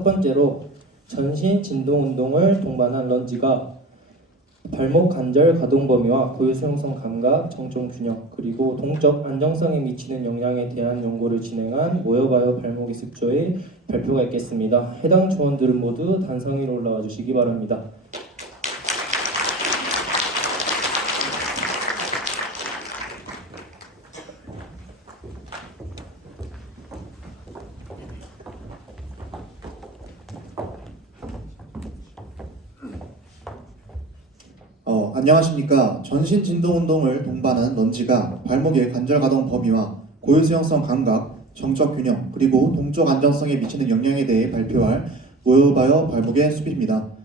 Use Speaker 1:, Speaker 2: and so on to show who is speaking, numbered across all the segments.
Speaker 1: 첫 번째로 전신 진동 운동을 동반한 런지가 발목 관절 가동 범위와 고유 수용성 감각, 정종 균형, 그리고 동적 안정성에 미치는 영향에 대한 연구를 진행한 모여봐요 발목 이습조의 발표가 있겠습니다. 해당 조원들은 모두 단상 위로 올라와 주시기 바랍니다.
Speaker 2: 어, 안녕하십니까. 전신 진동 운동을 동반한 런지가 발목의 관절 가동 범위와 고유 수용성 감각, 정적 균형, 그리고 동적 안정성에 미치는 영향에 대해 발표할 모여봐요 발목의 숲입니다.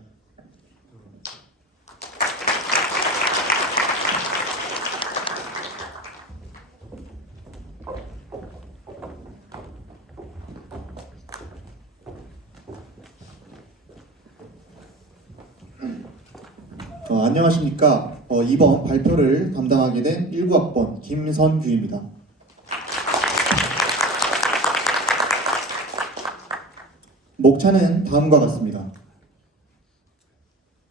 Speaker 2: 어, 안녕하십니까. 어, 이번 발표를 담당하게 된 19학번 김선규입니다. 목차는 다음과 같습니다.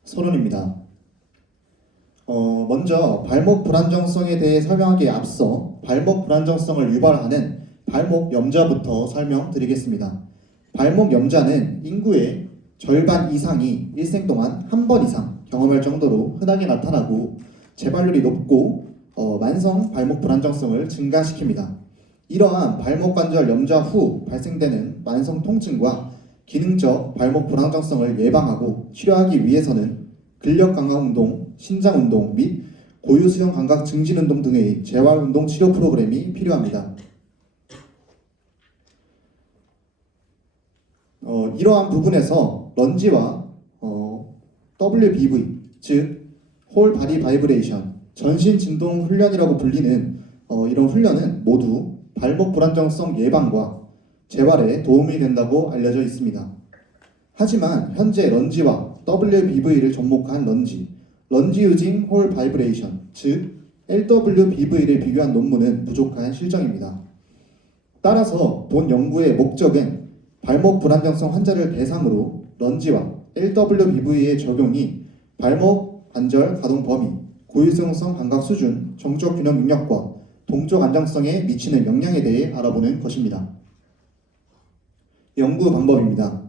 Speaker 2: 서론입니다. 어, 먼저 발목 불안정성에 대해 설명하기에 앞서 발목 불안정성을 유발하는 발목 염좌부터 설명드리겠습니다. 발목 염좌는 인구의 절반 이상이 일생 동안 한 번 이상 경험할 정도로 흔하게 나타나고 재발률이 높고 어, 만성 발목 불안정성을 증가시킵니다. 이러한 발목 관절 염좌 후 발생되는 만성 통증과 기능적 발목 불안정성을 예방하고 치료하기 위해서는 근력 강화 운동, 신장 운동 및 고유 수용 감각 증진 운동 등의 재활 운동 치료 프로그램이 필요합니다. 어, 이러한 부분에서 런지와 어, WBV 즉 홀 바디 바이브레이션 전신 진동 훈련이라고 불리는 어, 이런 훈련은 모두 발목 불안정성 예방과 재활에 도움이 된다고 알려져 있습니다. 하지만 현재 런지와 WBV를 접목한 런지, 런지 유징 홀 바이브레이션 즉 LWBV를 비교한 논문은 부족한 실정입니다. 따라서 본 연구의 목적은 발목 불안정성 환자를 대상으로 런지와 LWBV의 적용이 발목 관절 가동 범위, 고유성성 감각 수준, 정적 균형 능력과 동적 안정성에 미치는 영향에 대해 알아보는 것입니다. 연구 방법입니다.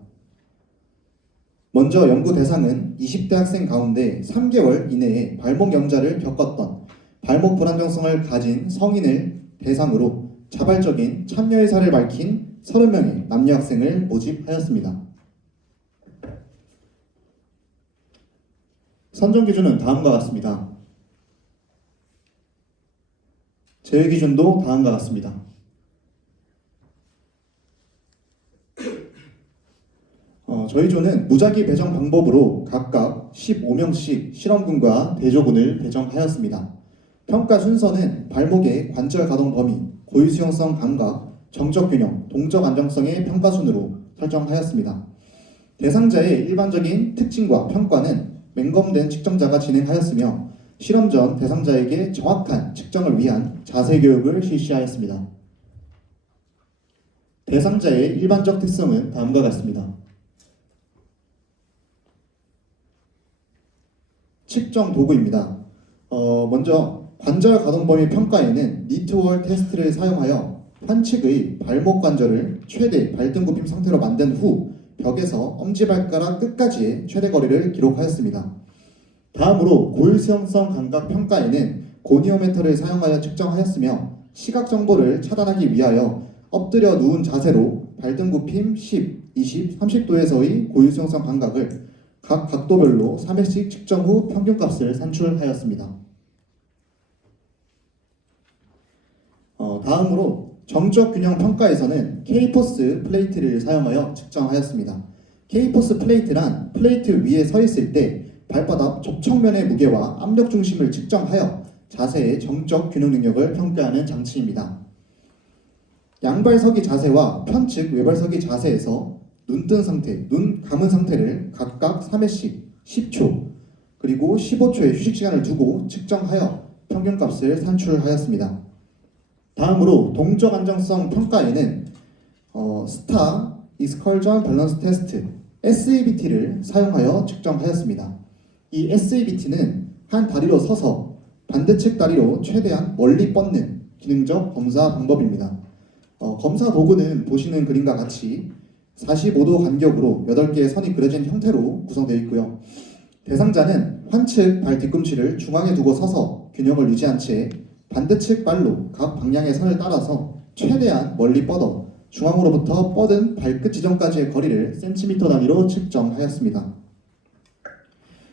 Speaker 2: 먼저 연구 대상은 20대 학생 가운데 3개월 이내에 발목 염좌를 겪었던 발목 불안정성을 가진 성인을 대상으로 자발적인 참여 의 사를 밝힌 30명의 남녀 학생을 모집하였습니다. 선정 기준은 다음과 같습니다. 제외 기준도 다음과 같습니다. 어, 저희 조는 무작위 배정 방법으로 각각 15명씩 실험군과 대조군을 배정하였습니다. 평가 순서는 발목의 관절 가동 범위, 고유 수용성 감각, 정적 균형, 동적 안정성의 평가 순으로 설정하였습니다. 대상자의 일반적인 특징과 평가는 맹검된 측정자가 진행하였으며 실험 전 대상자에게 정확한 측정을 위한 자세 교육을 실시하였습니다. 대상자의 일반적 특성은 다음과 같습니다. 측정 도구입니다. 어, 먼저 관절 가동 범위 평가에는 니트월 테스트를 사용하여 환측의 발목 관절을 최대 발등 굽힘 상태로 만든 후 벽에서 엄지발가락 끝까지의 최대 거리를 기록하였습니다. 다음으로 고유수용성 감각 평가에는 고니오메터를 사용하여 측정하였으며 시각 정보를 차단하기 위하여 엎드려 누운 자세로 발등 굽힘 10, 20, 30도에서의 고유수용성 감각을 각 각도별로 3회씩 측정 후 평균값을 산출하였습니다. 어, 다음으로 정적 균형 평가에서는 K포스 플레이트를 사용하여 측정하였습니다. K포스 플레이트란 플레이트 위에 서 있을 때 발바닥 접촉면의 무게와 압력 중심을 측정하여 자세의 정적 균형 능력을 평가하는 장치입니다. 양발서기 자세와 편측 외발서기 자세에서 눈 뜬 상태, 눈 감은 상태를 각각 3회씩 10초 그리고 15초의 휴식 시간을 두고 측정하여 평균값을 산출하였습니다. 다음으로 동적 안정성 평가에는 어, 스타 이스컬전 밸런스 테스트 SABT를 사용하여 측정하였습니다. 이 SABT는 한 다리로 서서 반대측 다리로 최대한 멀리 뻗는 기능적 검사 방법입니다. 어, 검사 도구는 보시는 그림과 같이 45도 간격으로 8개의 선이 그려진 형태로 구성되어 있고요. 대상자는 환측 발 뒤꿈치를 중앙에 두고 서서 균형을 유지한 채 반대측 발로 각 방향의 선을 따라서 최대한 멀리 뻗어 중앙으로부터 뻗은 발끝 지점까지의 거리를 센티미터 단위로 측정하였습니다.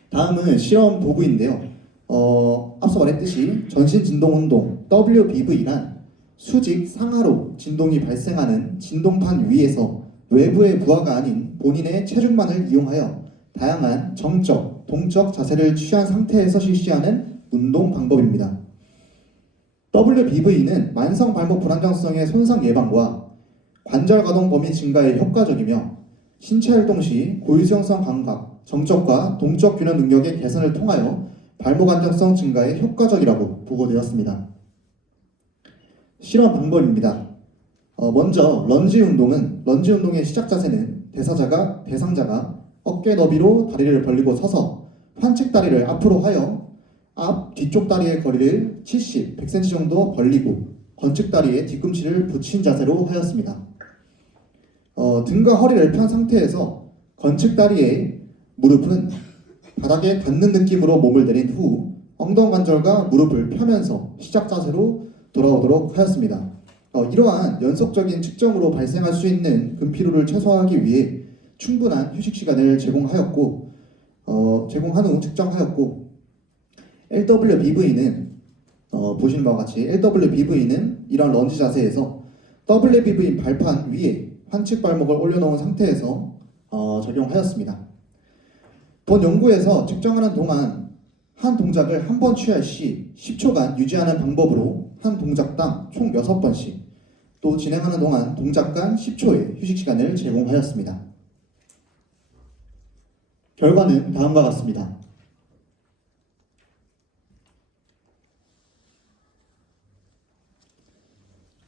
Speaker 2: 다음은 실험 도구인데요. 어, 앞서 말했듯이 전신 진동 운동 WBV란 수직 상하로 진동이 발생하는 진동판 위에서 외부의 부하가 아닌 본인의 체중만을 이용하여 다양한 정적, 동적 자세를 취한 상태에서 실시하는 운동 방법입니다. WBV는 만성 발목 불안정성의 손상 예방과 관절 가동 범위 증가에 효과적이며 신체 활동 시 고유수용성 감각, 정적과 동적 균형 능력의 개선을 통하여 발목 안정성 증가에 효과적이라고 보고되었습니다. 실험 방법입니다. 어, 먼저 런지 운동은 런지 운동의 시작 자세는 대사자가 대상자가 어깨 너비로 다리를 벌리고 서서 환측 다리를 앞으로 하여 앞 뒤쪽 다리의 거리를 70, 100cm 정도 벌리고 건축 다리에 뒤꿈치를 붙인 자세로 하였습니다. 어, 등과 허리를 편 상태에서 건축 다리의 무릎은 바닥에 닿는 느낌으로 몸을 내린 후 엉덩 관절과 무릎을 펴면서 시작 자세로 돌아오도록 하였습니다. 어, 이러한 연속적인 측정으로 발생할 수 있는 근피로를 최소화하기 위해 충분한 휴식 시간을 제공하였고 어, 제공한 후 측정하였고 LWBV는 어, 보시는 바와 같이 LWBV는 이런 런지 자세에서 WBV 발판 위에 환측 발목을 올려놓은 상태에서 어, 적용하였습니다. 본 연구에서 측정하는 동안 한 동작을 한 번 취할 시 10초간 유지하는 방법으로 한 동작당 총 6번씩 또 진행하는 동안 동작 간 10초의 휴식 시간을 제공하였습니다. 결과는 다음과 같습니다.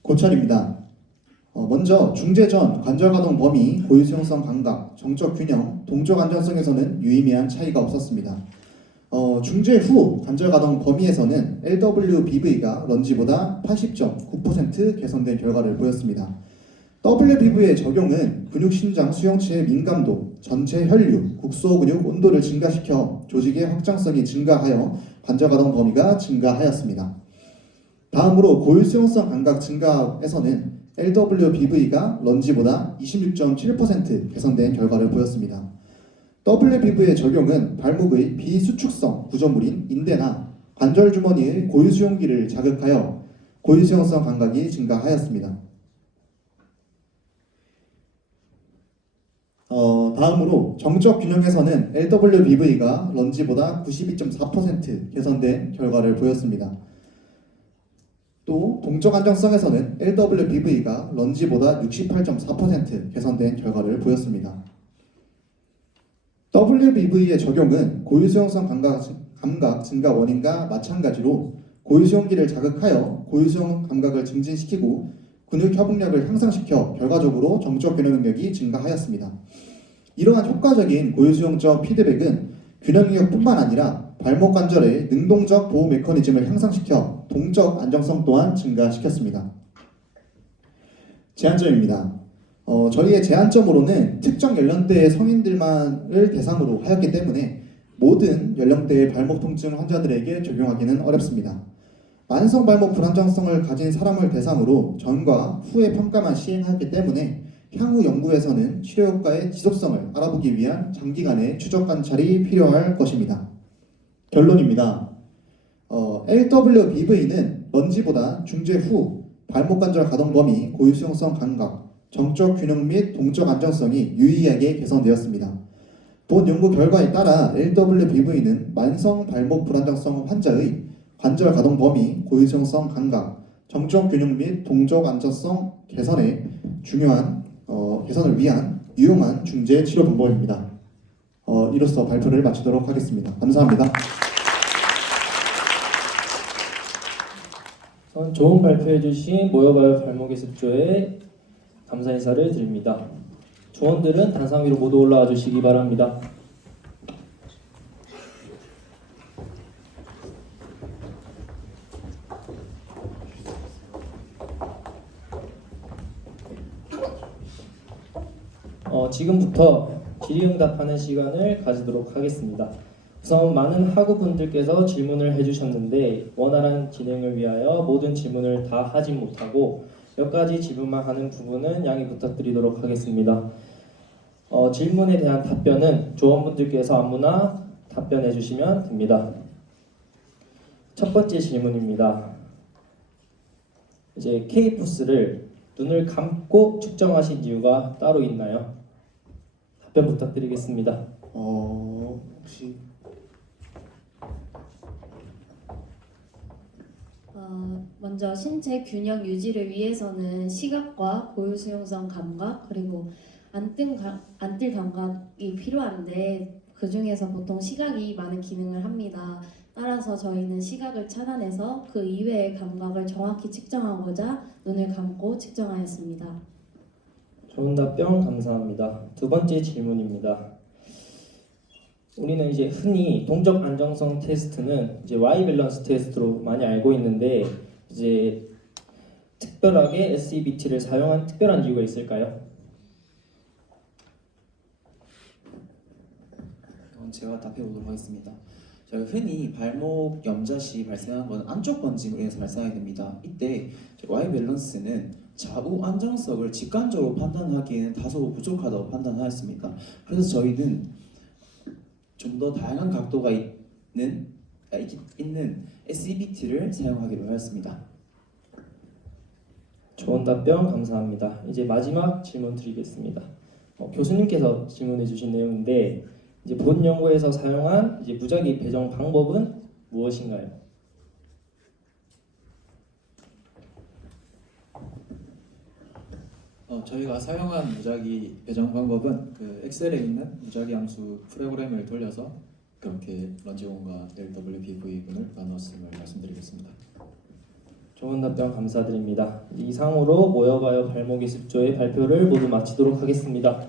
Speaker 2: 고찰입니다. 어, 먼저 중재전 관절 가동 범위, 고유수용성 감각, 정적 균형, 동적 안정성에서는 유의미한 차이가 없었습니다. 어, 중재 후 관절 가동 범위에서는 LWBV가 런지보다 80.9% 개선된 결과를 보였습니다. WBV의 적용은 근육 신장 수용체의 민감도, 전체 혈류, 국소 근육 온도를 증가시켜 조직의 확장성이 증가하여 관절 가동 범위가 증가하였습니다. 다음으로 고유수용성 감각 증가에서는 LWBV가 런지보다 26.7% 개선된 결과를 보였습니다. WBV의 적용은 발목의 비수축성 구조물인 인대나 관절 주머니의 고유수용기를 자극하여 고유수용성 감각이 증가하였습니다. 어, 다음으로 정적 균형에서는 LWBV가 런지보다 92.4% 개선된 결과를 보였습니다. 또 동적 안정성에서는 LWBV가 런지보다 68.4% 개선된 결과를 보였습니다. WBV의 적용은 고유수용성 감각, 감각 증가 원인과 마찬가지로 고유수용기를 자극하여 고유수용 감각을 증진시키고 근육 협응력을 향상시켜 결과적으로 정적 균형 능력이 증가하였습니다. 이러한 효과적인 고유수용적 피드백은 균형 능력뿐만 아니라 발목 관절의 능동적 보호 메커니즘을 향상시켜 동적 안정성 또한 증가시켰습니다. 제한점입니다. 어, 저희의 제한점으로는 특정 연령대의 성인들만을 대상으로 하였기 때문에 모든 연령대의 발목 통증 환자들에게 적용하기는 어렵습니다. 만성 발목 불안정성을 가진 사람을 대상으로 전과 후의 평가만 시행하기 때문에 향후 연구에서는 치료 효과의 지속성을 알아보기 위한 장기간의 추적 관찰이 필요할 것입니다. 결론입니다. 어, LWBV는 런지보다 중재 후 발목 관절 가동 범위, 고유 수용성 감각, 정적 균형 및 동적 안정성이 유의하게 개선되었습니다. 본 연구 결과에 따라 LWBV는 만성 발목 불안정성 환자의 관절 가동 범위, 고유 수용성 감각, 정적 균형 및 동적 안정성 개선에 중요한 어, 개선을 위한 유용한 중재 치료 방법입니다. 어, 이로써 발표를 마치도록 하겠습니다. 감사합니다.
Speaker 1: 우선 좋은 발표해 주신 모여봐요 발목의 습조에 감사 인사를 드립니다. 조원들은 단상 위로 모두 올라와 주시기 바랍니다. 어, 지금부터 질의응답하는 시간을 가지도록 하겠습니다. 우선 많은 학우분들께서 질문을 해주셨는데 원활한 진행을 위하여 모든 질문을 다 하지 못하고 몇 가지 질문만 하는 부분은 양해 부탁드리도록 하겠습니다. 어, 질문에 대한 답변은 조원분들께서 아무나 답변해 주시면 됩니다. 첫 번째 질문입니다. 이제 K푸스를 눈을 감고 측정하신 이유가 따로 있나요? 답변 부탁드리겠습니다.
Speaker 2: 어, 혹시
Speaker 3: 어, 먼저 신체 균형 유지를 위해서는 시각과 고유 수용성 감각 그리고 안뜰, 가- 안뜰 감각이 필요한데 그 중에서 보통 시각이 많은 기능을 합니다. 따라서 저희는 시각을 차단해서 그 이외의 감각을 정확히 측정하고자 눈을 감고 측정하였습니다.
Speaker 1: 좋은 답변 감사합니다. 두 번째 질문입니다. 우리는 이제 흔히 동적 안정성 테스트는 이제 Y 밸런스 테스트로 많이 알고 있는데 이제 특별하게 SEBT를 사용한 특별한 이유가 있을까요?
Speaker 4: 제가 답해 보도록 하겠습니다. 저희가 흔히 발목 염자 시 발생하는 것은 안쪽 번짐으로 인해서 발생하게 됩니다. 이때 Y 밸런스는 좌우 안정성을 직관적으로 판단하기에는 다소 부족하다고 판단하였습니다. 그래서 저희는 좀 더 다양한 각도가 있는 아, 있- 있는 SEBT를 사용하기로 하였습니다.
Speaker 1: 좋은 답변 감사합니다. 이제 마지막 질문 드리겠습니다. 어, 교수님께서 질문해 주신 내용인데 이제 본 연구에서 사용한 이제 무작위 배정 방법은 무엇인가요?
Speaker 5: 어, 저희가 사용한 무작위 배정 방법은 그 엑셀에 있는 무작위 함수 프로그램을 돌려서 그렇게 런지온과 LWPV분을 나눴음을 말씀드리겠습니다.
Speaker 1: 좋은 답변 감사드립니다. 이상으로 모여봐요 발목의 습조의 발표를 모두 마치도록 하겠습니다.